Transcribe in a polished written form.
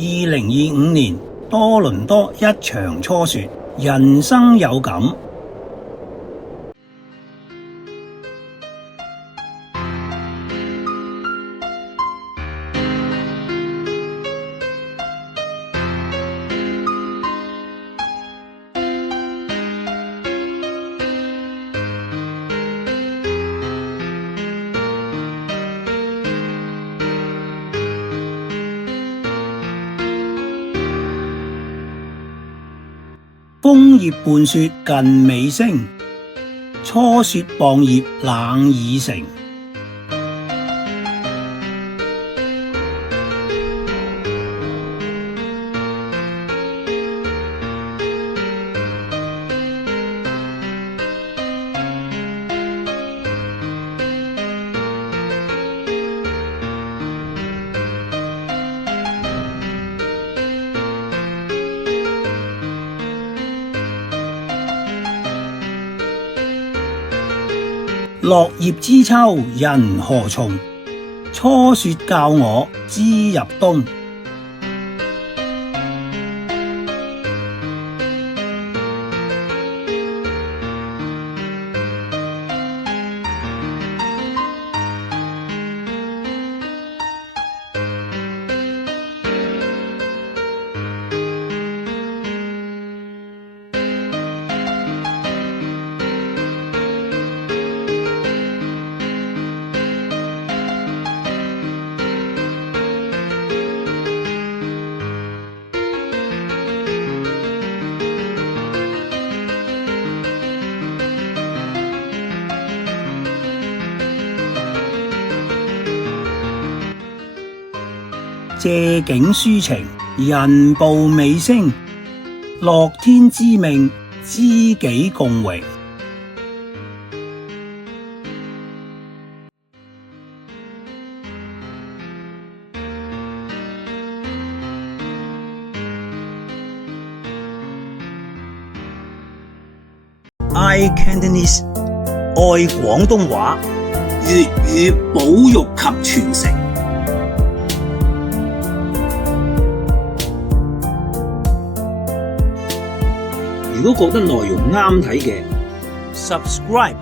2025年多倫多一場初雪，人生有感。楓葉伴雪近尾聲，初雪傍葉冷已成。落葉知秋人何從？初雪教我知入冬。借景抒情，人步尾聲，樂天知命，知己共榮。iCantonese 愛廣東話，粵語保育及傳承。如果覺得內容啱睇嘅 ，subscribe